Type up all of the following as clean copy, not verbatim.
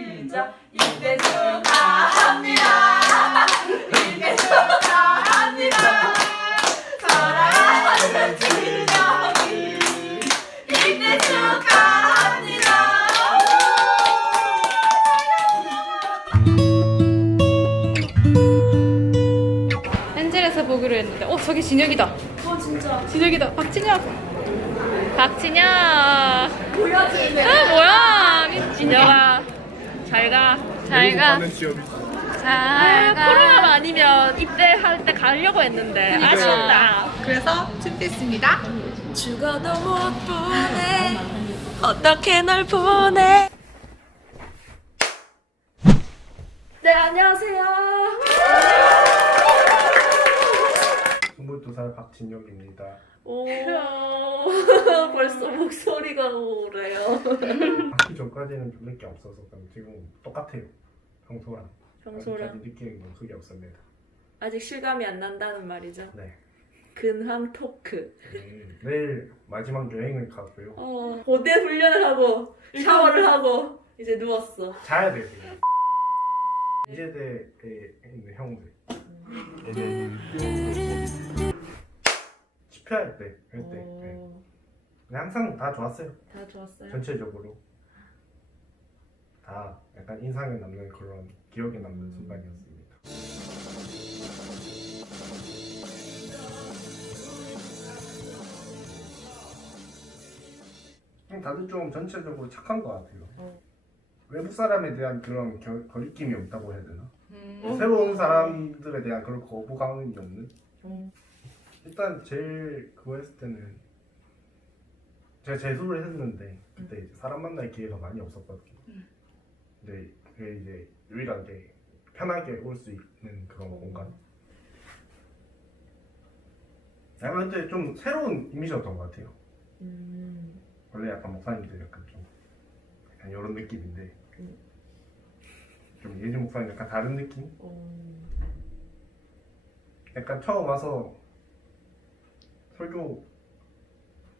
시작. 1대 축하합니다. 1대 축하합니다. 사랑하는 준혁이 1대 축하합니다. 엔젤에서 보기로 했는데 저기 진혁이다. 진짜. 진혁이다. 박진혁. 뭐야, 쟤네. 뭐야. 진혁아. 잘가. 잘가. 코로나가 아니면 입대할 때 가려고 했는데 아쉽다. 그래서 준비했습니다. 죽어도 못 보내. 어떻게 널 보내. 네, 안녕하세요. 22살 박진혁입니다. 오, 벌써 목소리가 오래요. 하기 전까지는 별게 없어서 그냥 지금 똑같아요. 평소랑. 평소랑 아직까지 느끼는 건 크게 없습니다. 아직 실감이 안 난다는 말이죠. 네. 근황 토크. 내일 마지막 여행을 가고요. 고대 훈련을 하고 샤워를 하고 이제 누웠어. 자야 돼요. 이제대에 있는 형들. 집회할 때, 할 때. 네. 근데 항상 다 좋았어요. 다 좋았어요. 전체적으로. 다 약간 인상에 남는 그런 기억에 남는 순간이었습니다. 다들 좀 전체적으로 착한 것 같아요. 외국 사람에 대한 그런 거리낌이 없다고 해야 되나? 새로운 사람들에 대한 그런 거부감이 없는? 일단 제일 그거 했을 때는 제가 재수를 했는데 그때 이제 사람 만날 기회가 많이 없었거든요. 근데 그게 이제 유일하게 편하게 올 수 있는 그런 공간. 약간 그때 좀 새로운 이미지였던 것 같아요. 원래 약간 목사님들 약간 좀 약간 이런 느낌인데 좀 예전 목사님 약간 다른 느낌? 약간 처음 와서 설교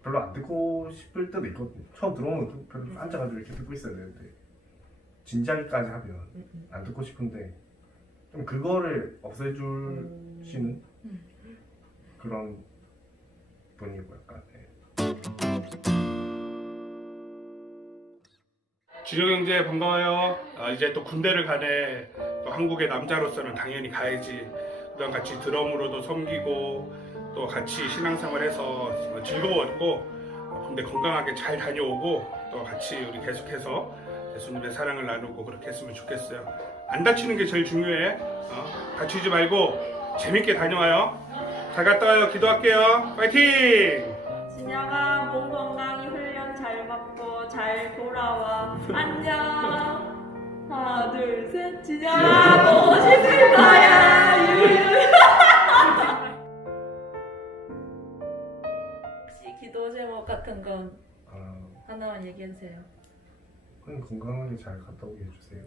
별로 안 듣고 싶을 때도 있거든요. 처음 들어오면 별로 앉아가지고 이렇게 듣고 있어야 되는데 진지하게까지 하면 안 듣고 싶은데 좀 그거를 없애주시는 그런 분이고 약간 준혁 형제 반가워요. 이제 또 군대를 가네. 또 한국의 남자로서는 당연히 가야지. 그동안 같이 드럼으로도 섬기고 또 같이 신앙생활해서 정말 즐거웠고 군대 건강하게 잘 다녀오고 또 같이 우리 계속해서 예수님의 사랑을 나누고 그렇게 했으면 좋겠어요. 안 다치는 게 제일 중요해. 다치지 말고 재밌게 다녀와요. 잘 갔다 와요. 기도할게요. 파이팅! 진영아, 몸 건강히 훈련 잘 받고 잘 돌아와. 안녕. 하나, 둘, 셋. 진영아, 보고 싶을 거야. 혹시 기도 제목 같은 건 하나만 얘기해주세요. 그냥 건강하게 잘 갔다 오게 해주세요.